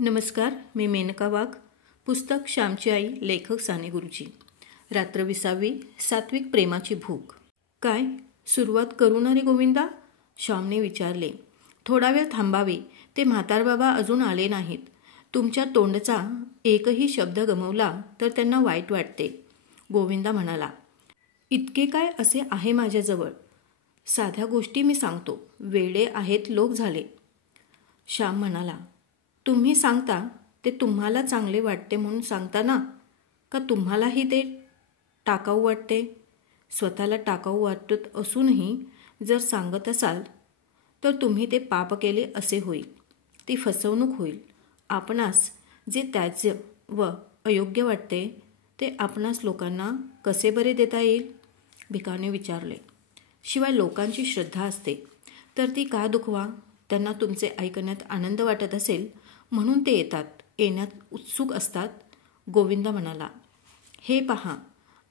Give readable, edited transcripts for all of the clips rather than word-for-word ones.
नमस्कार, मी मेनका वाघ. पुस्तक श्यामची आई, लेखक साने गुरुजी. रात्र 20वी. सात्विक प्रेमाची भूक. काय सुरुवात करू ना रे गोविंदा? श्यामने विचारले. थोडा वेळ थांबावे, ते म्हातारबाबा अजून आले नाहीत. तुमच्या तोंडचा एकही शब्द गमावला तर त्यांना वाईट वाटते, गोविंदा म्हणाला. इतके काय असे आहे माझ्याजवळ? साध्या गोष्टी मी सांगतो. वेडे आहेत लोक झाले. श्याम म्हणाला. तुम्ही सांगता ते तुम्हाला चांगले वाटते म्हणून सांगता ना, का तुम्हालाही ते टाकाऊ वाटते? स्वतःला टाकाऊ वाटत असूनही जर सांगत असाल तर तुम्ही ते पाप केले असे होईल. ती फसवणूक होईल. आपणास जे त्याज्य व अयोग्य वाटते ते आपणास लोकांना कसे बरे देता येईल? भिकाने विचारले. शिवाय लोकांची श्रद्धा असते तर ती का दुखवा? त्यांना तुमचे ऐकण्यात आनंद वाटत असेल म्हणून ते येण्यात उत्सुक असतात, गोविंदा म्हणाला. हे पहा,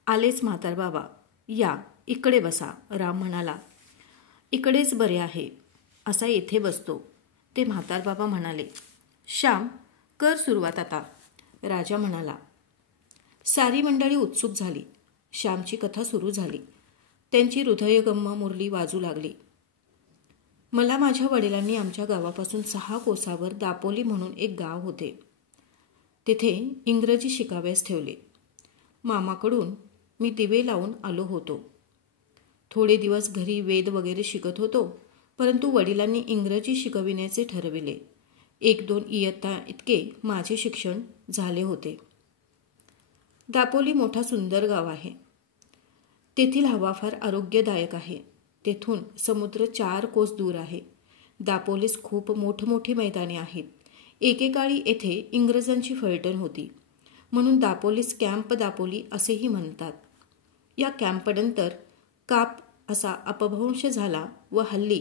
आलेच म्हातारबाबा. या इकडे बसा, राम म्हणाला. इकडेच बरे आहे, असा येथे बसतो, ते म्हातारबाबा म्हणाले. श्याम, कर सुरुवात आता, राजा म्हणाला. सारी मंडळी उत्सुक झाली. श्यामची कथा सुरू झाली. त्यांची हृदयगम्य मुरली वाजू लागली. मला माझ्या वडिलांनी आमच्या गावापासून 6 कोसावर दापोली म्हणून एक गाव होते, तिथे इंग्रजी शिकाव्यास ठेवले. मामाकडून मी दिवे लावून आलो होतो. थोडे दिवस घरी वेद वगैरे शिकत होतो, परंतु वडिलांनी इंग्रजी शिकविण्याचे ठरविले. 1-2 इयत्ता इतके माझे शिक्षण झाले होते. दापोली मोठा सुंदर गाव आहे. तेथील हवा फार आरोग्यदायक आहे. तेथून समुद्र 4 कोस दूर आहे. दापोलीस खूप मोठमोठी मैदाने आहेत. एकेकाळी येथे इंग्रजांची फलटण होती, म्हणून दापोलीस कॅम्प दापोली असेही म्हणतात. या कॅम्पनंतर काप असा अपभ्रंश झाला व हल्ली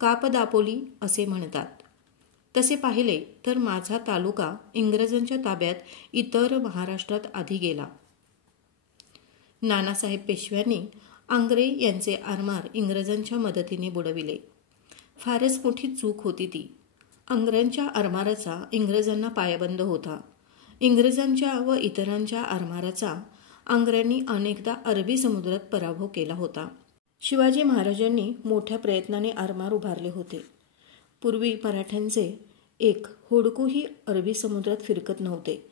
काप दापोली असे म्हणतात. तसे पाहिले तर माझा तालुका इंग्रजांच्या ताब्यात इतर महाराष्ट्रात आधी गेला. नानासाहेब पेशव्यांनी आंग्रे यांचे आरमार इंग्रजांच्या मदतीने बुडविले. फारच मोठी चूक होती ती. आंग्र्यांच्या आरमाराचा इंग्रजांना पायबंद होता. इंग्रजांच्या व इतरांच्या आरमाराचा आंग्र्यांनी अनेकदा अरबी समुद्रात पराभव केला होता. शिवाजी महाराजांनी मोठ्या प्रयत्नाने आरमार उभारले होते. पूर्वी मराठ्यांचे एक होडकूही अरबी समुद्रात फिरकत नव्हते,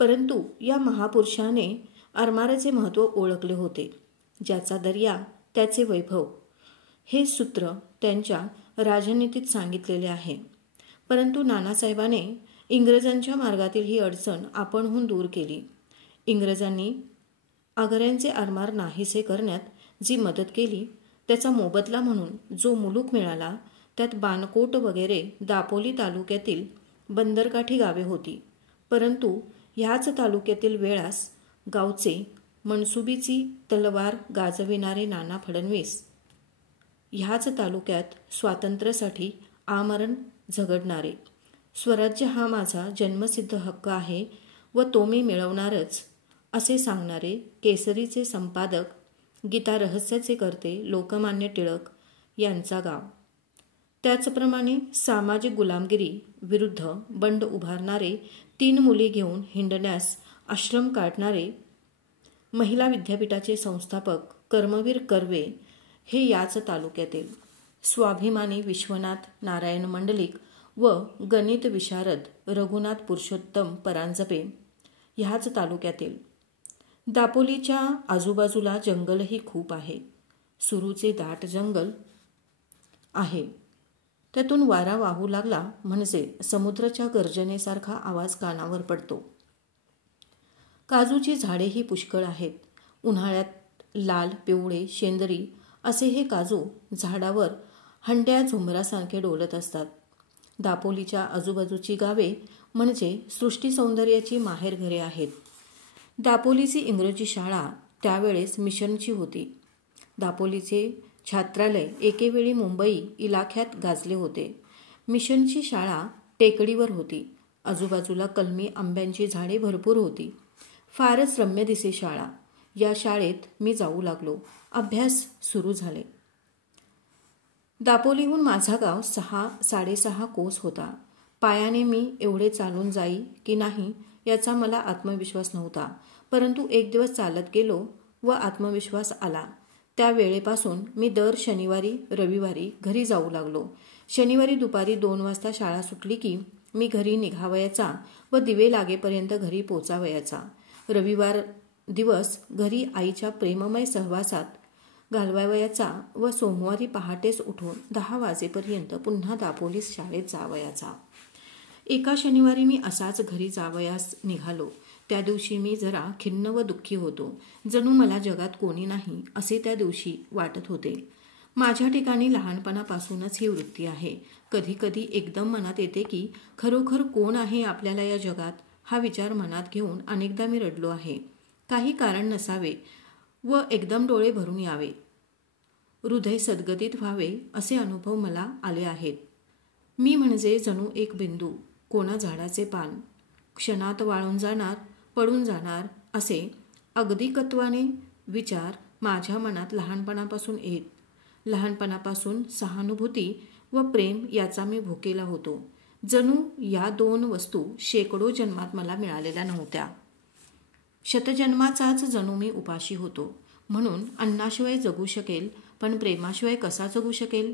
परंतु या महापुरुषाने आरमाराचे महत्त्व ओळखले होते. ज्याचा दर्या त्याचे वैभव, हे सूत्र त्यांच्या राजनीतीत सांगितलेले आहे. परंतु नानासाहेबाने इंग्रजांच्या मार्गातील ही अडचण आपणहून दूर केली. इंग्रजांनी आंग्र्यांचे आरमार नाहीसे करण्यात जी मदत केली त्याचा मोबदला म्हणून जो मुलूक मिळाला त्यात बाणकोट वगैरे दापोली तालुक्यातील बंदरकाठी गावे होती. परंतु ह्याच तालुक्यातील वेळास गावचे मनसुबीची तलवार गाजविणारे नाना फडणवीस ह्याच तालुक्यात स्वातंत्र्यासाठी आमरण झगडणारे, स्वराज्य हा माझा जन्मसिद्ध हक्क आहे व तो मी मिळवणारच असे सांगणारे केसरीचे संपादक, गीता रहस्याचे करते लोकमान्य टिळक यांचा गाव. त्याचप्रमाणे सामाजिक गुलामगिरी विरुद्ध बंड उभारणारे, 3 मुली घेऊन हिंडण्यास आश्रम काढणारे महिला विद्यापीठाचे संस्थापक कर्मवीर कर्वे हे याच तालुक्यातील. स्वाभिमानी विश्वनाथ नारायण मंडलिक व गणित विशारद रघुनाथ पुरुषोत्तम परांजपे ह्याच तालुक्यातील. दापोलीच्या आजूबाजूला जंगलही खूप आहे. सुरूचे दाट जंगल आहे. त्यातून वारा वाहू लागला म्हणजे समुद्राच्या गर्जनेसारखा आवाज कानावर पडतो. काजूची झाडेही पुष्कळ आहेत. उन्हाळ्यात लाल, पिवळे, शेंदरी असे हे काजू झाडावर हंड्या झुंबरासारखे डोलत असतात. दापोलीच्या आजूबाजूची गावे म्हणजे सृष्टी सौंदर्याची माहेरघरे आहेत. दापोलीची इंग्रजी शाळा त्यावेळेस मिशनची होती. दापोलीचे छात्रालय एकेवेळी मुंबई इलाख्यात गाजले होते. मिशनची शाळा टेकडीवर होती. आजूबाजूला कलमी आंब्यांची झाडे भरपूर होती. फारच रम्य दिसे शाळा. या शाळेत मी जाऊ लागलो. अभ्यास सुरू झाले. दापोलीहून माझा गाव 6-6.5 कोस होता. पायाने मी एवढे चालून जाई की नाही याचा मला आत्मविश्वास नव्हता, परंतु एक दिवस चालत गेलो व आत्मविश्वास आला. त्या वेळेपासून मी दर शनिवारी रविवारी घरी जाऊ लागलो. शनिवारी दुपारी 2 वाजता शाळा सुटली की मी घरी निघावयाचा व दिवे लागेपर्यंत घरी पोचावयाचा. रविवार दिवस घरी आईच्या प्रेममय सहवासात घालवावयाचा व सोमवारी पहाटेच उठून 10 वाजेपर्यंत पुन्हा दापोलीस शाळेत जावयाचा. एका शनिवारी मी असाच घरी जावयास निघालो. त्या दिवशी मी जरा खिन्न व दुःखी होतो. जणू मला जगात कोणी नाही असे त्या दिवशी वाटत होते. माझ्या ठिकाणी लहानपणापासूनच ही वृत्ती आहे. कधी कधी एकदम मनात येते की खरोखर कोण आहे आपल्याला या जगात, हा विचार मनात घेऊन अनेकदा मी रडलो आहे. काही कारण नसावे व एकदम डोळे भरून यावे, हृदय सद्गदित व्हावे असे अनुभव मला आले आहेत. मी म्हणजे जणू एक बिंदू, कोणा झाडाचे पान, क्षणात वाळून जाणार, पडून जाणार असे अगतिकत्वाने विचार माझ्या मनात लहानपणापासून येत. लहानपणापासून सहानुभूती व प्रेम याचा मी भुकेला होतो. जणू या 2 वस्तू शेकडो जन्मात मला मिळालेल्या नव्हत्या. शतजन्माचाच जणू मी उपाशी होतो. म्हणून अन्नाशिवाय जगू शकेल, पण प्रेमाशिवाय कसा जगू शकेल?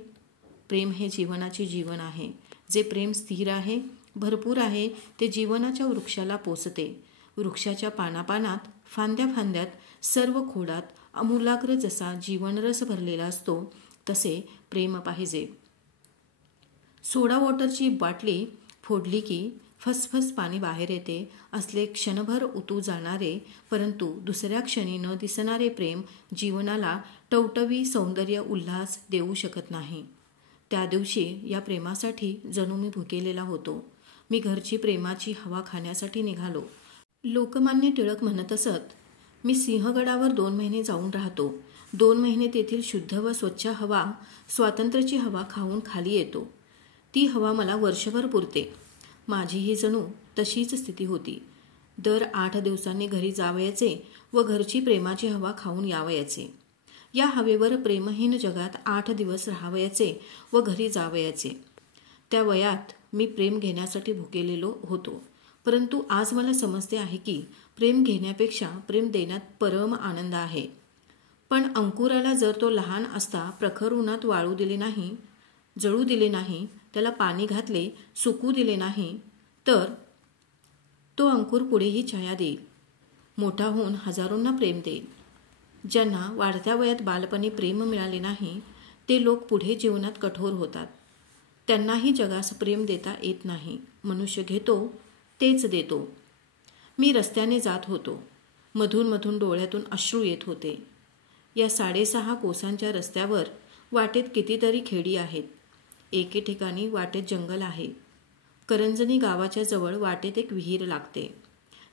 प्रेम हे जीवनाचे जीवन आहे. जे प्रेम स्थिर आहे, भरपूर आहे, ते जीवनाच्या वृक्षाला पोसते. वृक्षाच्या पानापानात, फांद्या फांद्यात, सर्व खोडात आमूलाग्र जसा जीवनरस भरलेला असतो, तसे प्रेम पाहिजे. सोडा वॉटरची बाटली फोडली की फसफस पाणी बाहेर येते असले क्षणभर उतू जाणारे, परंतु दुसऱ्या क्षणी न दिसणारे प्रेम जीवनाला टवटवी सौंदर्य उल्हास देऊ शकत नाही. त्या दिवशी या प्रेमासाठी जणू मी भुकेलेला होतो. मी घरची प्रेमाची हवा खाण्यासाठी निघालो. लोकमान्य टिळक म्हणत असत, मी सिंहगडावर 2 महिने जाऊन राहतो. 2 महिने तेथील शुद्ध व स्वच्छ हवा, स्वातंत्र्याची हवा खाऊन खाली येतो. ती हवा मला वर्षभर पुरते. माझीही जणू तशीच स्थिती होती. दर 8 दिवसांनी घरी जावयाचे व घरची प्रेमाची हवा खाऊन यावयाचे. या हवेवर प्रेमहीन जगात 8 दिवस राहावयाचे व घरी जावयाचे. त्या वयात मी प्रेम घेण्यासाठी भुकेलेलो होतो. परंतु आज मला समजते आहे की प्रेम घेण्यापेक्षा प्रेम देण्यात परम आनंद आहे. पण अंकुराला जर तो लहान असता प्रखर उन्हात वाळू दिले नाही, जळू दिले नाही, त्याला पाणी घातले, सुकू दिले नाही, तर तो अंकुर पुढेही छाया देईल, मोठा होऊन हजारोंना प्रेम देईल. ज्यांना वाढत्या वयात बालपणी प्रेम मिळाले नाही, ते लोक पुढे जीवनात कठोर होतात. त्यांनाही जगास प्रेम देता येत नाही. मनुष्य घेतो तेच देतो. मी रस्त्याने जात होतो. मधून मधून डोळ्यातून अश्रू येत होते. या 6.5 कोसांच्या रस्त्यावर वाटेत कितीतरी खेडी आहेत. एके ठिकाणी वाटेत जंगल आहे. करंजनी गावाच्या जवळ वाटेत एक विहीर लागते.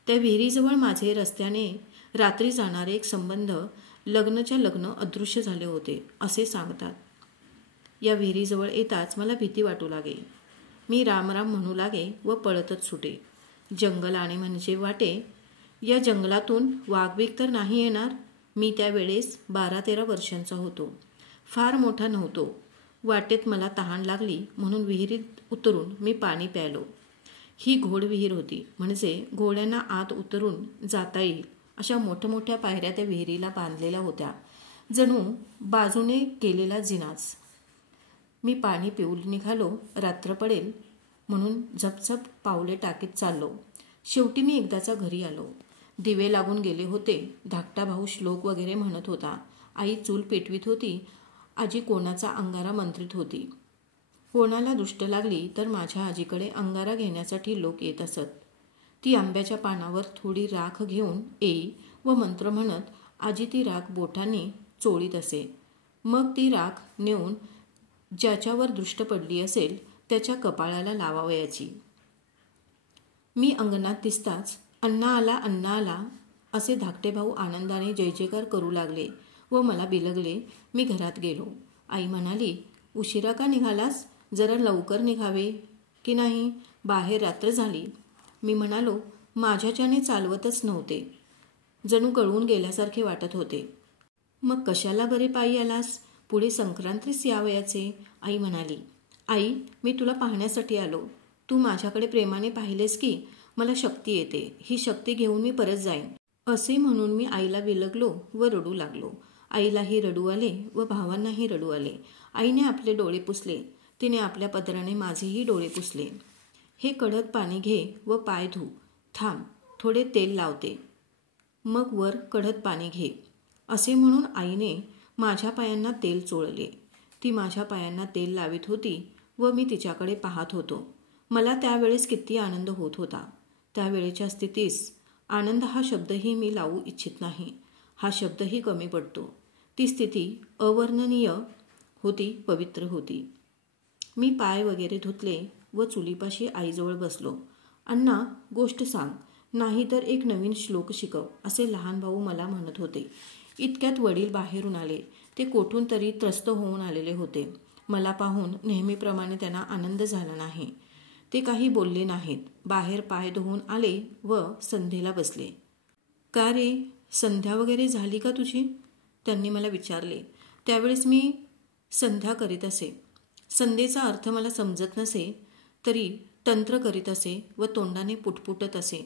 त्या विहिरीजवळ माझे रस्त्याने रात्री जाणारे एक संबंध लग्नच्या लग्न अदृश्य झाले होते असे सांगतात. या विहिरीजवळ येताच मला भीती वाटू लागे. मी रामराम म्हणू लागे व पळतच सुटे. जंगल आणि म्हणजे वाटे. या जंगलातून वाघबीग तर नाही येणार. मी त्यावेळेस 12-13 वर्षांचा होतो. फार मोठा नव्हतो. वाटेत मला तहान लागली म्हणून विहिरीत उतरून मी पाणी प्यायलो. ही घोड विहीर होती, म्हणजे घोड्यांना आत उतरून जाता येईल अशा मोठमोठ्या पायऱ्या त्या विहिरीला बांधलेल्या होत्या, जणू बाजूने केलेला जिनाच. मी पाणी पिऊन निघालो. रात्र पडेल म्हणून झपझप पावले टाकीत चाललो. शेवटी मी एकदाचा घरी आलो. दिवे लागून गेले होते. धाकटा भाऊ श्लोक वगैरे म्हणत होता. आई चूल पेटवीत होती. आजी कोणाचा अंगारा मंत्रित होती. कोणाला दुष्ट लागली तर माझ्या आजीकडे अंगारा घेण्यासाठी लोक येत असत. ती आंब्याच्या पानावर थोडी राख घेऊन येई व मंत्र म्हणत आजी ती राख बोटांनी चोळीत असे. मग ती राख नेऊन ज्याच्यावर दृष्ट पडली असेल त्याच्या कपाळाला लावावयाची. मी अंगणात दिसताच अण्णा आला, अण्णा आला असे धाकटे भाऊ आनंदाने जय जयकार करू लागले व मला बिलगले. मी घरात गेलो. आई म्हणाली, उशिरा का निघालास? जरा लवकर निघावे की नाही? बाहेर रात्र झाली. मी म्हणालो, माझ्याच्याने चालवतच नव्हते. जणू गळून गेल्यासारखे वाटत होते. मग कशाला बरे पायी आलास? पुढे संक्रांतीस यावयाचे. आई म्हणाली, आई मी तुला पाहण्यासाठी आलो. तू माझ्याकडे प्रेमाने पाहिलेस की मला शक्ती येते, ही शक्ती घेऊन मी परत जाईन असे म्हणून मी आईला विलगलो व रडू लागलो. आईलाही रडू आले व भावांनाही रडू आले. आईने आपले डोळे पुसले. तिने आपल्या पदराने माझेही डोळे पुसले. हे कडक पाणी घे व पाय धु. थांब, थोडे तेल लावते, मग वर कडक पाणी घे असे म्हणून आईने माझ्या पायांना तेल चोळले. ती माझ्या पायांना तेल लावित होती व मी तिच्याकडे पाहत होतो. मला त्यावेळेस किती आनंद होत होता. त्यावेळेच्या स्थितीस आनंद हा शब्दही मी लावू इच्छित नाही. हा शब्दही कमी पडतो. ती स्थिती अवर्णनीय होती, पवित्र होती. मी पाय वगैरे धुतले व चुलीपाशी आईजवळ बसलो. अण्णा, गोष्ट सांग, नाहीतर एक नवीन श्लोक शिकव असे लहान भाऊ मला म्हणत होते. इतक्यात वडील बाहेरून आले. ते कोठून तरी त्रस्त होऊन आलेले होते. मला पाहून नेहमीप्रमाणे त्यांना आनंद झाला नाही. ते काही बोलले नाहीत. बाहेर पाय धुवून आले व संध्येला बसले. का रे, संध्या वगैरे झाली का तुझी? त्यांनी मला विचारले. त्यावेळेस मी संध्या करीत असे. संध्येचा अर्थ मला समजत नसे तरी तंत्र करीत असे व तोंडाने पुटपुटत असे.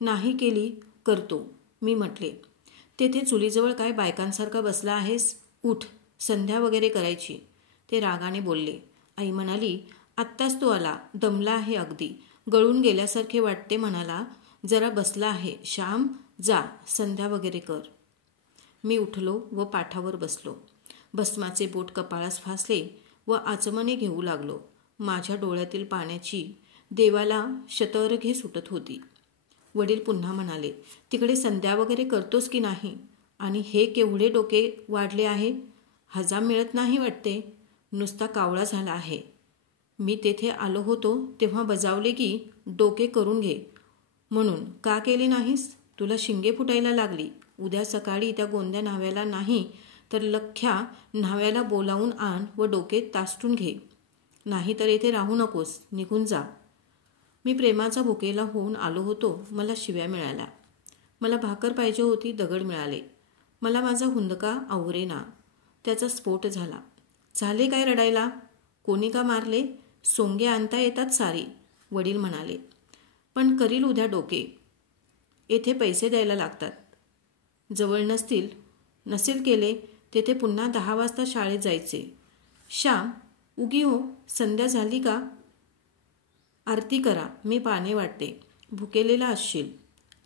नाही केली, करतो, मी म्हटले. तेथे चुलीजवळ काय बायकांसारखा बसला आहेस? उठ, संध्या वगैरे करायची, ते रागाने बोलले. आई म्हणाली, आत्ताच तो आला, दमला आहे अगदी, गळून गेल्यासारखे वाटते म्हणाला, जरा बसला आहे. श्याम, जा संध्या वगैरे कर. मी उठलो व पाठावर बसलो. भस्माचे बोट कपाळास फासले व आचमने घेऊ लागलो. माझ्या डोळ्यातील पाण्याची देवाला शतअर्घ्ये सुटत होती. वडील पुन्हा म्हणाले, तिकडे संध्या वगैरे करतोस की नाही? आणि हे केवढे डोके वाढले आहे, हजाम मिळत नाही वाटते, नुसता कावळा झाला आहे. मी तेथे आलो होतो तेव्हा बजावले की डोके करून घे म्हणून. का केले नाहीस? तुला शिंगे फुटायला लागली. उद्या सकाळी त्या गोंद्या न्हाव्याला नाही तर लख्ख्या न्हाव्याला बोलावून आण व डोके तासटून घे. नाही तर येथे राहू नकोस, निघून जा. मी प्रेमाचा भुकेला होऊन आलो होतो. मला शिव्या मिळाल्या. मला भाकर पाहिजे होती, दगड मिळाले. मला माझा हुंदका आवरेना. त्याचा स्फोट झाला. झाले काय रडायला? कोणी का मारले? सोंगे आणता येतात सारी, वडील म्हणाले. पण करील उद्या डोके. येथे पैसे द्यायला लागतात. जवळ नसेल केले तेथे पुन्हा 10 वाजता शाळेत जायचे. श्याम, उगी हो, संध्या झाली का? आरती करा, मी पाने वाटते, भुकेलेला असशील.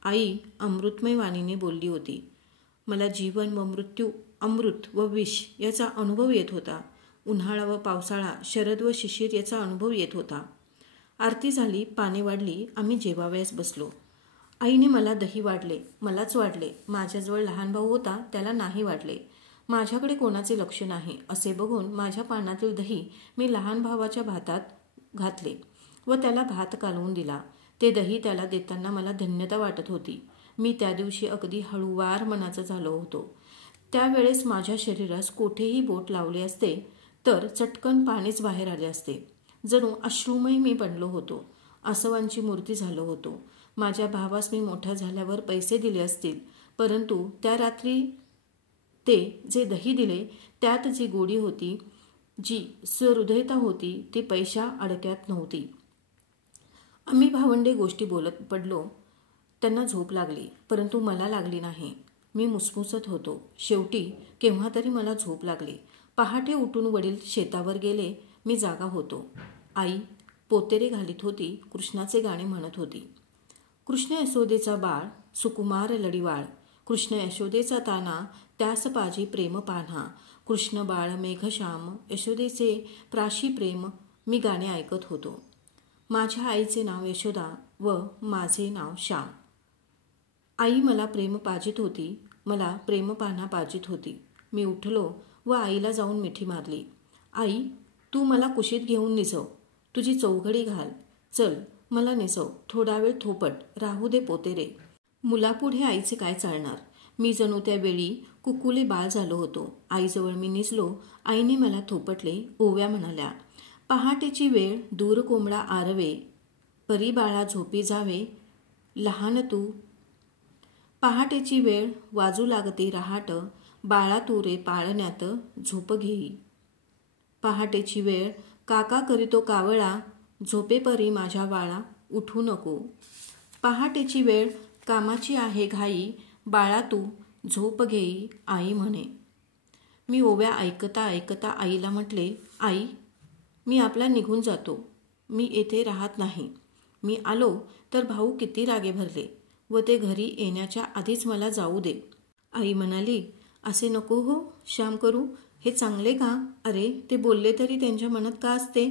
आई अमृतमय वाणीने बोलली होती. मला जीवन व मृत्यू, अमृत व विष याचा अनुभव येत होता. उन्हाळा व पावसाळा, शरद व शिशिर याचा अनुभव येत होता. आरती झाली, पाने वाढली, आम्ही जेवावयास बसलो. आईने मला दही वाढले, मलाच वाढले. माझ्याजवळ लहान भाऊ होता, त्याला नाही वाढले. माझ्याकडे कोणाचे लक्ष नाही असे बघून माझ्या पानातील दही मी लहान भावाच्या भातात घातले व त्याला भात कालवून दिला. ते दही त्याला देताना मला धन्यता वाटत होती. मी त्या दिवशी अगदी हळूवार मनाचा झालो होतो. त्यावेळेस माझ्या शरीरास कोठेही बोट लावले असते तर चटकन पाणीच बाहेर आले असते. जणू अश्रुमय मी बनलो होतो. आसवांची मूर्ती झालो होतो. माझ्या भावास मी मोठा झाल्यावर पैसे दिले असतील, परंतु त्या रात्री ते जे दही दिले त्यात जी गोडी होती, जी सहृदयता होती, ती पैशा अडक्यात नव्हती. आम्ही भावंडे गोष्टी बोलत पडलो. त्यांना झोप लागली, परंतु मला लागली नाही. मी मुसमुसत होतो. शेवटी केव्हा तरी मला झोप लागली. पहाटे उठून वडील शेतावर गेले. मी जागा होतो. आई पोतेरे घालीत होती, कृष्णाचे गाणे म्हणत होती. कृष्ण यशोदेचा बाळ, सुकुमार लढीवाळ, कृष्ण यशोदेचा ताना, त्यास पाजी प्रेम पान्हा, कृष्ण बाळ मेघश्याम, यशोदेचे प्राशी प्रेम. मी गाणे ऐकत होतो. माझ्या आईचे नाव यशोदा व माझे नाव श्याम. आई मला प्रेम पाजित होती, मला प्रेम पान्हा पाजित होती. मी उठलो व आईला जाऊन मिठी मारली. आई, तू मला कुशीत घेऊन निसव, तुझी चौघडी घाल, चल मला निसव, थोडा वेळ थोपट, राहू दे पोतेरे. मुलापुढे आईचे काय चालणार? मी जणू त्यावेळी कुकुले बाळ झालो होतो. आईजवळ मी निजलो. आईने मला थोपटले. ओव्या म्हणाल्या. पहाटेची वेळ, दूर कोंबडा आरवे, परी बाळा झोपी जावे, लहान तू. पहाटेची वेळ, वाजू लागते रहाट, बाळा तू रे पाळण्यात झोप घेई. पहाटेची वेळ, काका करीतो कावळा, झोपेपरी माझ्या बाळा उठू नको. पहाटेची वेळ कामाची आहे घाई, बाळा तू झोप घेई आई म्हणे. मी ओव्या ऐकता ऐकता आईला म्हटले, आई मी आपला निघून जातो. मी येथे राहत नाही. मी आलो तर भाऊ किती रागे भरले व ते घरी येण्याच्या आधीच मला जाऊ दे. आई म्हणाली, असे नको हो श्याम करू, हे चांगले का? अरे ते बोलले तरी त्यांच्या मनात का असते?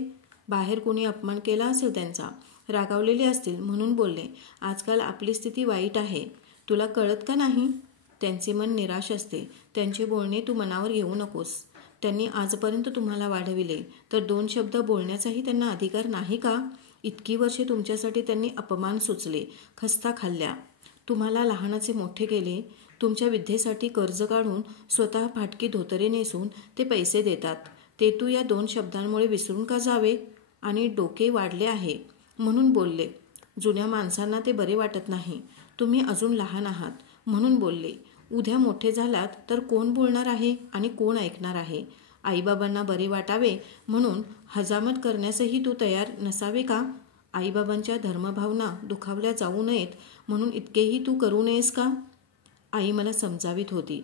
बाहेर कोणी अपमान केला असेल त्यांचा, रागावलेले असतील म्हणून बोलले. आजकाल आपली स्थिती वाईट आहे, तुला कळत का नाही? त्यांचे मन निराश असते. त्यांचे बोलणे तू मनावर घेऊ नकोस. त्यांनी आजपर्यंत तुम्हाला वाढविले तर 2 शब्द बोलण्याचाही त्यांना अधिकार नाही का? इतकी वर्षे तुमच्यासाठी त्यांनी अपमान सोचले, खस्ता खाल्ल्या, तुम्हाला लहानाचे मोठे केले. तुमच्या विद्येसाठी कर्ज काढून स्वतः फाटकी धोतरे नेसून ते पैसे देतात. ते तू या 2 शब्दांमुळे विसरून का जावे? आणि डोके वाढले आहे म्हणून बोलले. जुन्या माणसांना ते बरे वाटत नाही. तुम्ही अजून लहान आहात म्हणून बोलले. उद्या मोठे झालात तर कोण बोलणार आहे आणि कोण ऐकणार आहे? आईबाबांना बरे वाटावे म्हणून हजामत करण्यासही तू तयार नसावे का? आईबाबांच्या धर्मभावना दुखावल्या जाऊ नयेत म्हणून इतकेही तू करू नयेस का? आई मला समजावीत होती.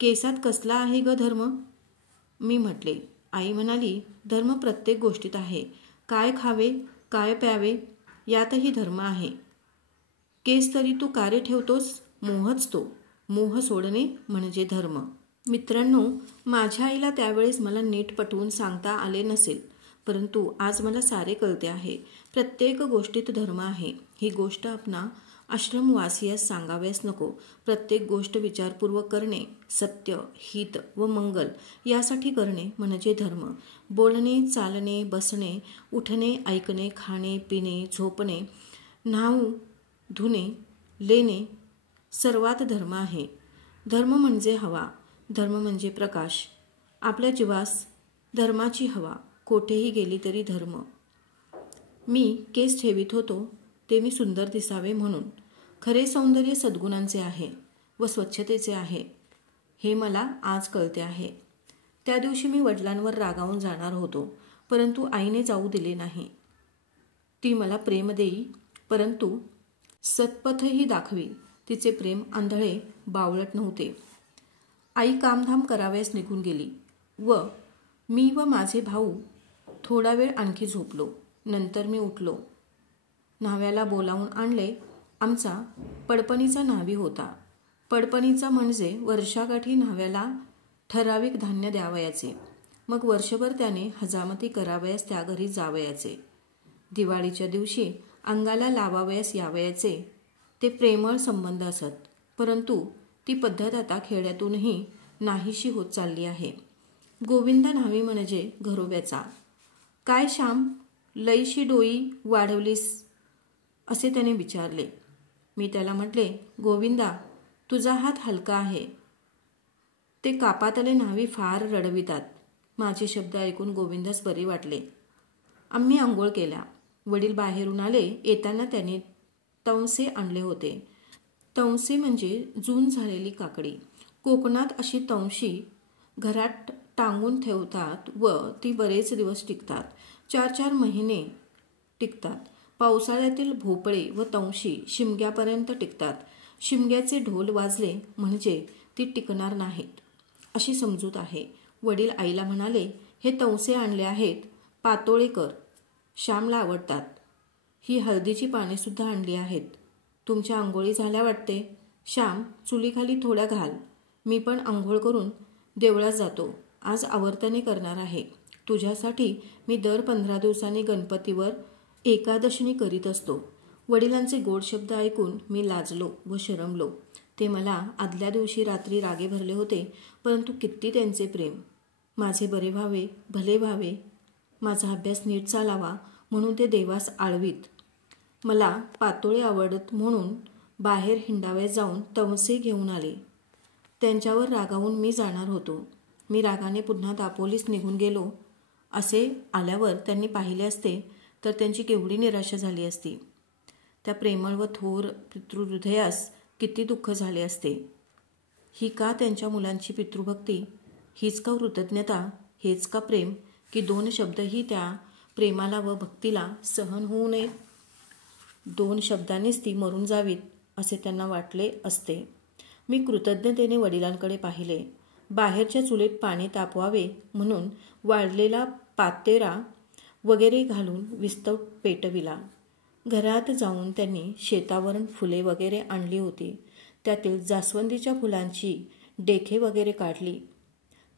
केसात कसला आहे ग धर्म? मी म्हटले. आई म्हणाली, धर्म प्रत्येक गोष्टीत आहे. काय खावे, काय प्यावे यातही धर्म आहे. केस तरी तू का रे ठेवतोस? मोहच तो. मोह सोडणे म्हणजे धर्म. मित्रांनो, माझ्या आईला त्यावेळेस मला नीट पटवून सांगता आले नसेल, परंतु आज मला सारे कळते आहे. प्रत्येक गोष्टीत धर्म आहे. ही गोष्ट आपणा आश्रमवासियास सांगाव्यास नको. प्रत्येक गोष्ट विचारपूर्वक करणे, सत्य, हित व मंगल यासाठी करणे म्हणजे धर्म. बोलणे, चालणे, बसणे, उठणे, ऐकणे, खाणे, पिणे, झोपणे, न्हाऊ धुणे, लेणे सर्वात धर्म आहे. धर्म म्हणजे हवा, धर्म म्हणजे प्रकाश. आपल्या जीवास धर्माची हवा कोठेही गेली तरी धर्म. मी केस ठेवीत होतो ते मी सुंदर दिसावे म्हणून. खरे सौंदर्य सद्गुणांचे आहे व स्वच्छतेचे आहे, हे मला आज कळते आहे. त्या दिवशी मी वडिलांवर रागावून जाणार होतो, परंतु आईने जाऊ दिले नाही. ती मला प्रेम देई, परंतु सत्पथही दाखवी. तिचे प्रेम आंधळे, बावळट नव्हते. आई कामधाम करावयास निघून गेली व मी व माझे भाऊ थोडा वेळ आणखी झोपलो. नंतर मी उठलो. न्हाव्याला बोलावून आणले. आमचा पडपणीचा न्हावी होता. पडपणीचा म्हणजे वर्षाकाठी न्हाव्याला ठराविक धान्य द्यावयाचे, मग वर्षभर त्याने हजामती करावयास त्या घरी जावयाचे. दिवाळीच्या दिवशी अंगाला लावावयास यावयाचे. ते प्रेमळ संबंध असत, परंतु ती पद्धत आता खेड्यातूनही नाहीशी होत चालली आहे. गोविंदा न्हावी म्हणजे घरोब्याचा. काय श्याम, लईशी डोई वाढवलीस असे त्याने विचारले. मी त्याला म्हटले, गोविंदा तुझा हात हलका आहे. ते कापातले न्हावी फार रडवितात. माझे शब्द ऐकून गोविंदास बरे वाटले. आम्ही आंघोळ केल्या. वडील बाहेरून आले. येताना त्याने तवसे आणले होते. तवसे म्हणजे जून झालेली काकडी. कोकणात अशी तवशी घरात टांगून ठेवतात व ती बरेच दिवस टिकतात. 4-4 महिने टिकतात. पावसाळ्यातील भोपळे व तवशी शिमग्यापर्यंत टिकतात. शिमग्याचे ढोल वाजले म्हणजे ती टिकणार नाहीत अशी समजूत आहे. वडील आईला म्हणाले, हे तवसे आणले आहेत, पातोळे कर, श्यामला आवडतात. ही हळदीची पाने सुद्धा आणली आहेत. तुमच्या आंघोळी झाल्या वाटते. श्याम चुलीखाली थोड्या घाल. मी पण आंघोळ करून देवळात जातो. आज आवर्तने करणार आहे. तुझ्यासाठी मी दर 15 दिवसांनी गणपतीवर एकादशिनी करीत असतो. वडिलांचे गोड शब्द ऐकून मी लाजलो व शरमलो. ते मला आदल्या दिवशी रात्री रागे भरले होते, परंतु किती त्यांचे प्रेम. माझे बरे व्हावे, भले व्हावे, माझा अभ्यास नीट चालावा म्हणून ते देवास आळवीत. मला पातोळे आवडत म्हणून बाहेर हिंडाव्यास जाऊन तवसे घेऊन आले. त्यांच्यावर रागावून मी जाणार होतो. मी रागाने पुन्हा दापोलीस निघून गेलो. असे आल्यावर त्यांनी पाहिले असते तर त्यांची केवढी निराशा झाली असती. त्या प्रेमळ व थोर पितृहृदयास किती दुःख झाले असते. ही का त्यांच्या मुलांची पितृभक्ती, हीच का कृतज्ञता, हेच का प्रेम की 2 शब्दही त्या प्रेमाला व भक्तीला सहन होऊ नये. 2 शब्दांनीच ती मरून जावीत असे त्यांना वाटले असते. मी कृतज्ञतेने वडिलांकडे पाहिले. बाहेरच्या चुलीत पाणी तापवावे म्हणून वाळलेला पातेरा वगैरे घालून विस्तव पेटविला. घरात जाऊन त्यांनी शेतावरून फुले वगैरे आणली होती. त्यातील जास्वंदीच्या फुलांची डेखे वगैरे काढली.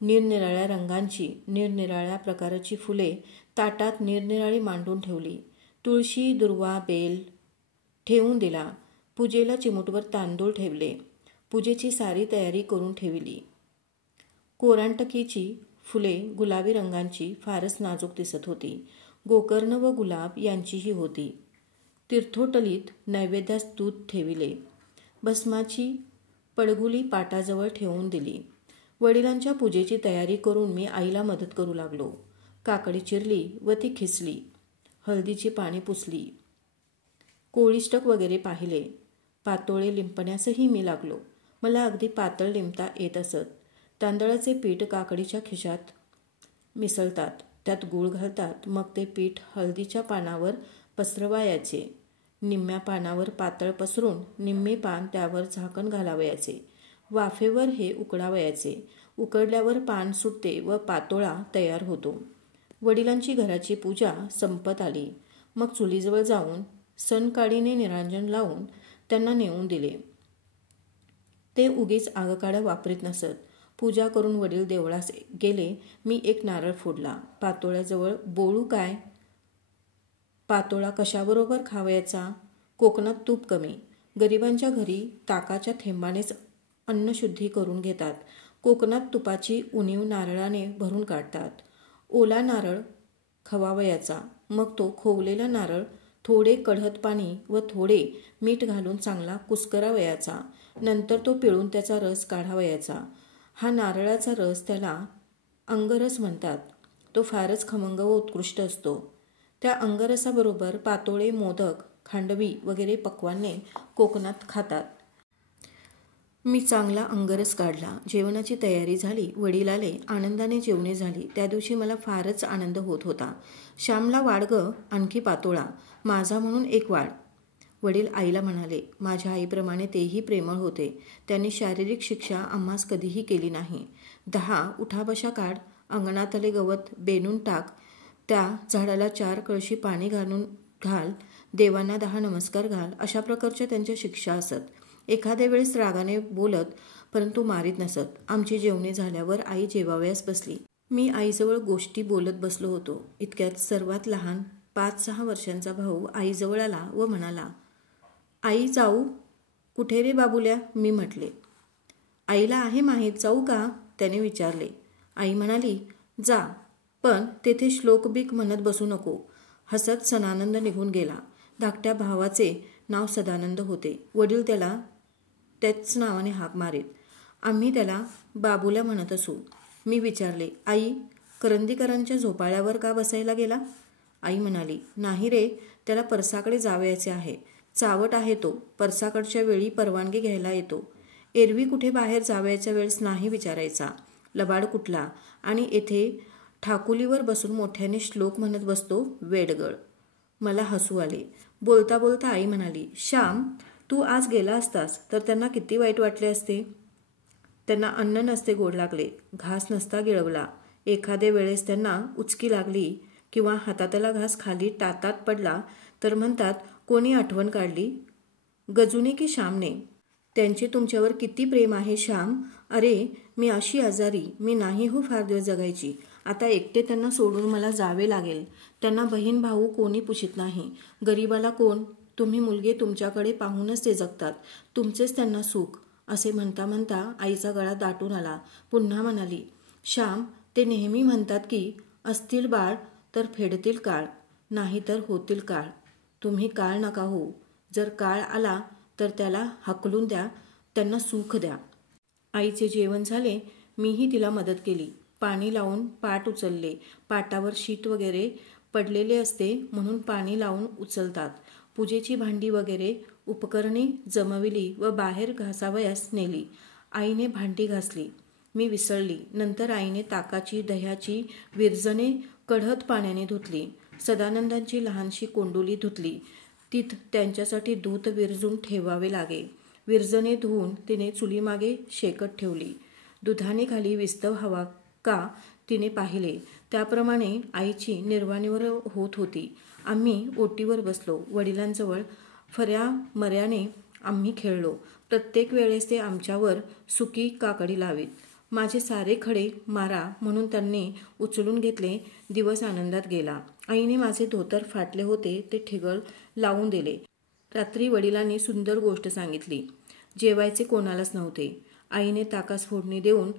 निरनिराळ्या रंगांची निरनिराळ्या प्रकारची फुले ताटात निरनिराळी मांडून ठेवली. तुळशी, दुर्वा, बेल ठेवून दिला. पूजेला चिमूटभर तांदूळ ठेवले. पूजेची सारी तयारी करून ठेवली. कोरांटकीची फुले गुलाबी रंगांची फारच नाजूक दिसत होती. गोकर्ण व गुलाब यांचीही होती. तीर्थोटलीत नैवेद्यास दूध ठेविले. भस्माची पडगुली पाटाजवळ ठेवून दिली. वडिलांच्या पूजेची तयारी करून मी आईला मदत करू लागलो. काकडी चिरली व ती खिसली. हळदीची पाने पुसली. कोळिष्टक वगैरे पाहिले. पातोळे लिंपण्यासही मी लागलो. मला अगदी पातळ लिंपता येत असत. तांदळाचे पीठ काकडीच्या खिशात मिसळतात, त्यात गूळ घालतात. मग ते पीठ हळदीच्या पानावर पसरवायचे. निम्म्या पानावर पातळ पसरून निम्मे पान त्यावर झाकण घालावयाचे. वाफेवर हे उकडावयाचे. उकडल्यावर पान सुटते व पातोळा तयार होतो. वडिलांची घराची पूजा संपत आली. मग चुलीजवळ जाऊन सनकाळीने निरांजन लावून त्यांना नेऊन दिले. ते उगीच आगकाड्या वापरीत नसत. पूजा करून वडील देवळास गेले. मी एक नारळ फोडला. पातोळ्याजवळ बोलू काय? पातोळा कशाबरोबर खावयाचा? कोकणात तूप कमी. गरिबांच्या घरी ताकाच्या थेंबानेच अन्नशुद्धी करून घेतात. कोकणात तुपाची उणीव नारळाने भरून काढतात. ओला नारळ खवावयाचा. मग तो खोवलेला नारळ थोडे कढत पाणी व थोडे मीठ घालून चांगला कुस्करावयाचा. नंतर तो पिळून त्याचा रस काढावयाचा. हा नारळाचा रस, त्याला अंगरस म्हणतात. तो फारच खमंग व उत्कृष्ट असतो. त्या अंगरसाबरोबर पातोळे, मोदक, खांडवी वगैरे पक्वान्ने कोकणात खातात. मी चांगला अंगरस काढला. जेवणाची तयारी झाली. वडील आले. आनंदाने जेवणे झाली. त्या दिवशी मला फारच आनंद होत होता. श्यामला वाढ ग, आणखी पातोळा. माझा म्हणून एक वाढ. वडील आईला म्हणाले. माझ्या आईप्रमाणे तेही प्रेमळ होते. त्यांनी शारीरिक शिक्षा आम्हास कधीही केली नाही. 10 उठाबशा काढ, अंगणातले गवत बेनून टाक, त्या झाडाला 4 कळशी पाणी घाल, देवांना 10 नमस्कार घाल, अशा प्रकारच्या त्यांच्या शिक्षा असत. एखाद्या वेळेस रागाने बोलत, परंतु मारीत नसत. आमची जेवणे झाल्यावर आई जेवावयास बसली. मी आईजवळ गोष्टी बोलत बसलो होतो. इतक्यात सर्वात लहान 5-6 वर्षांचा भाऊ आईजवळ आला व म्हणाला, आई जाऊ? कुठे रे बाबुल्या? मी म्हटले. आईला आहे माहीत, जाऊ का? त्याने विचारले. आई म्हणाली, जा, पण तेथे श्लोकबीक म्हणत बसू नको. हसत सदानंद निघून गेला. धाकट्या भावाचे नाव सदानंद होते. वडील त्याला त्याच नावाने हाक मारीत. आम्ही त्याला बाबुल्या म्हणत असू. मी विचारले, आई, करंदीकरांच्या झोपाळ्यावर का बसायला गेला? आई म्हणाली, नाही रे, त्याला परसाकडे जावयाचे आहे. चावट आहे तो. परसाकडच्या वेळी परवानगी घ्यायला येतो. एरवी कुठे बाहेर जावयाच्या वेळेस नाही विचारायचा. लबाड कुठला, आणि येथे ठाकुलीवर बसून मोठ्याने श्लोक म्हणत बसतो, वेडगळ. मला हसू आले. बोलता बोलता आई म्हणाली, श्याम, तू आज गेला असतास तर त्यांना किती वाईट वाटले असते. त्यांना अन्न नसते गोड लागले, घास नसता गिळवला. एखाद्या वेळेस त्यांना उचकी लागली किंवा हातातला घास खाली टातात पडला तर म्हणतात, कोणी आठवण काढली, गजुने की श्यामने. त्यांचे तुमच्यावर किती प्रेम आहे श्याम. अरे, मी अशी आजारी, मी नाही हो फार दिवस जगायची. आता एकटे त्यांना सोडून मला जावे लागेल. त्यांना बहीण भाऊ कोणी पुशीत नाही. गरिबाला कोण? तुम्ही मुलगे तुमच्याकडे पाहूनच ते जगतात. तुमचेच त्यांना सुख. असे म्हणता म्हणता आईचा गळा दाटून आला. पुन्हा म्हणाली, श्याम, ते नेहमी म्हणतात की असतील बाळ तर फेडतील काळ, नाही तर होतील काळ. तुम्ही काळ नका होऊ. जर काळ आला तर त्याला हकलून द्या, त्यांना सुख द्या. आईचे जेवण झाले. मीही तिला मदत केली. पाणी लावून पाट उचलले. पाटावर शीत वगैरे पडलेले असते म्हणून पाणी लावून उचलतात. पूजेची भांडी वगैरे उपकरणे जमविली व बाहेर घासावयास नेली. आईने भांडी घासली. मी विसळली. नंतर आईने ताकाची, दह्याची विरजणे कढत पाण्याने धुतली. सदानंदांची लहानशी कोंडुली धुतली. तीत त्यांच्यासाठी दूध विरजून ठेवावे लागे. विरजणे धुवून तिने चुलीमागे शेकत ठेवली. दुधाने खाली विस्तव हवा का तिने पाहिले. त्याप्रमाणे आईची निर्वाणीवर होत होती. आम्ही ओटीवर बसलो. वडिलांजवळ फऱ्या मऱ्याने आम्ही खेळलो. प्रत्येक वेळेस ते आमच्यावर सुकी काकडी लावीत. माझे सारे खडे मारा म्हणून त्यांनी उचलून घेतले. दिवस आनंदात गेला. आईने माझे धोतर फाटले होते ते ठिगळ लावून दिले. रात्री वडिलांनी सुंदर गोष्ट सांगितली. जेवायचे कोणालाच नव्हते. आईने ताकास फोडणी देऊन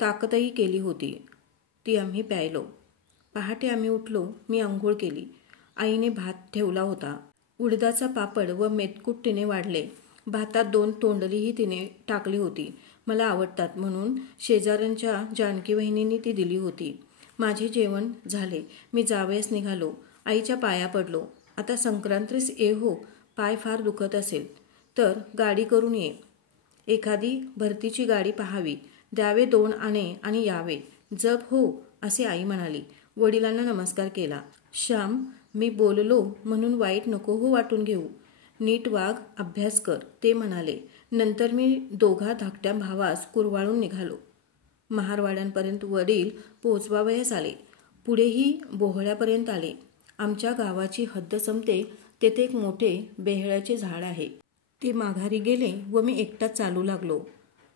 ताकतही केली होती. ती आम्ही प्यायलो. पहाटे आम्ही उठलो. मी आंघोळ केली. आईने भात ठेवला होता. उडदाचा पापड व मेतकूट तिने वाढले. भातात 2 तोंडलीही तिने टाकली होती. मला आवडतात म्हणून शेजाऱ्यांच्या जानकी वहिनींनी ती दिली होती. माझे जेवण झाले. मी जावयास निघालो. आईच्या पाया पडलो. आता संक्रांतीस ये हो. पाय फार दुखत असेल तर गाडी करून ये. एखादी भरतीची गाडी पाहावी. द्यावे 2 आणे आणि यावे. जप हो असे आई म्हणाली. वडिलांना नमस्कार केला. श्याम, मी बोललो म्हणून वाईट नको हो वाटून घेऊ. नीट वाग, अभ्यास कर, ते म्हणाले. नंतर मी दोघा धाकट्या भावास कुरवाळून निघालो. महारवाड्यांपर्यंत वडील पोचवावयास आले. पुढेही बोहळ्यापर्यंत आले. आमच्या गावाची हद्द संपते तेथे एक मोठे बेहळ्याचे झाड आहे. ते माघारी गेले व मी एकटाच चालू लागलो.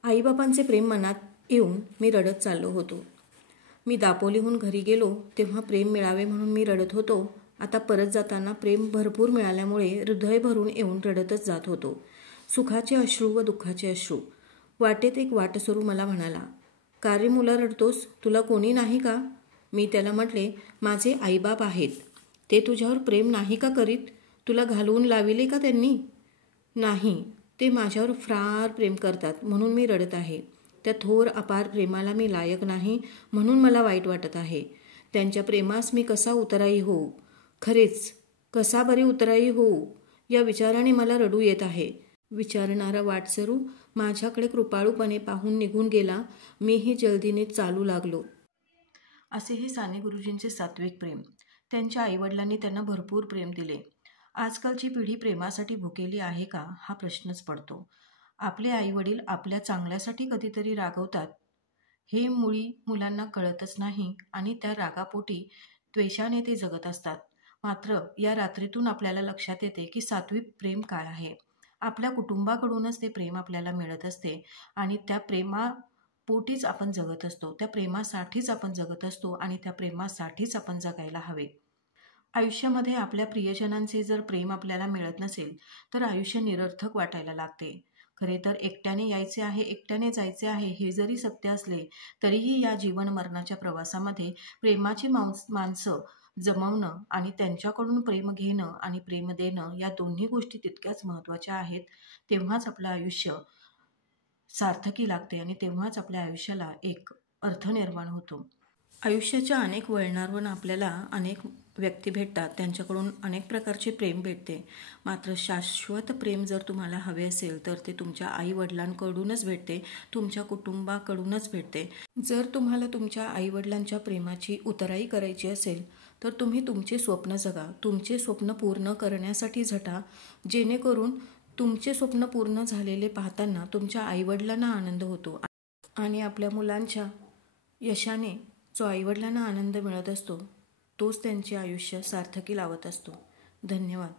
आईबापांचे प्रेम मनात येऊन मी रडत चाललो होतो. मी दापोलीहून घरी गेलो तेव्हा प्रेम मिळावे म्हणून मी रडत होतो. आता परत जाताना प्रेम भरपूर मिळाल्यामुळे हृदय भरून येऊन रडतच जात होतो. सुखाचे अश्रू व दुःखाचे अश्रू. वाटेत एक वाटसरू मला म्हणाला, का रे मुला रडतोस? तुला कोणी नाही का? मी त्याला म्हटले, माझे आईबाप आहेत. ते तुझ्यावर प्रेम नाही का करीत? तुला घालवून लाविले का त्यांनी? नाही, ते माझ्यावर फार प्रेम करतात म्हणून मी रडत आहे. त्या थोर अपार प्रेमाला मी लायक नाही म्हणून मला वाईट वाटत आहे. त्यांच्या प्रेमास मी कसा उतराई होऊ? खरेच कसा बरे उतराई होऊ या विचाराने मला रडू येत आहे. विचारणारा वाटसरू माझ्याकडे कृपाळूपणे पाहून निघून गेला. मीही जल्दीने चालू लागलो. असे हे साने गुरुजींचे सात्विक प्रेम. त्यांच्या आईवडिलांनी त्यांना भरपूर प्रेम दिले. आजकालची पिढी प्रेमासाठी भुकेली आहे का हा प्रश्नच पडतो. आपले आईवडील आपल्या चांगल्यासाठी कधीतरी रागवतात हे मुळी मुलांना कळतच नाही आणि त्या रागापोटी द्वेषाने ते जगत असतात. मात्र या रात्रीतून आपल्याला लक्षात येते की सात्विक प्रेम काय आहे. आपल्या कुटुंबाकडूनच ते प्रेम आपल्याला मिळत असते आणि त्या प्रेमापोटीच आपण जगत असतो. त्या प्रेमासाठीच आपण जगत असतो आणि त्या प्रेमासाठीच आपण जगायला हवे. आयुष्यामध्ये आपल्या प्रियजनांचे जर प्रेम आपल्याला मिळत नसेल तर आयुष्य निरर्थक वाटायला लागते. खरे तर एकट्याने यायचे आहे, एकट्याने जायचे आहे हे जरी सत्य असले तरीही या जीवन मरणाच्या प्रवासामध्ये प्रेमाची माणसं जमवणं आणि त्यांच्याकडून प्रेम घेणं आणि प्रेम देणं या दोन्ही गोष्टी तितक्याच महत्त्वाच्या आहेत. तेव्हाच आपलं आयुष्य सार्थकी लागते आणि तेव्हाच आपल्या आयुष्याला एक अर्थ निर्माण होतो. आयुष्याच्या अनेक वळणांवर आपल्याला अनेक व्यक्ती भेटतात. त्यांच्याकडून अनेक प्रकारचे प्रेम भेटते. मात्र शाश्वत प्रेम जर तुम्हाला हवे असेल तर ते तुमच्या आईवडिलांकडूनच भेटते, तुमच्या कुटुंबाकडूनच भेटते. जर तुम्हाला तुमच्या आईवडिलांच्या प्रेमाची उतराई करायची असेल तर तुम्ही तुमचे स्वप्न जगा. तुमचे स्वप्न पूर्ण करण्यासाठी झटा. जेणेकरून तुमचे स्वप्न पूर्ण झालेले पाहताना तुमच्या आईवडिलांना आनंद होतो आणि आपल्या मुलांच्या यशाने जो आईवडिलांना आनंद मिळत असतो तोच त्यांचे आयुष्य सार्थकी लावत असतो. धन्यवाद.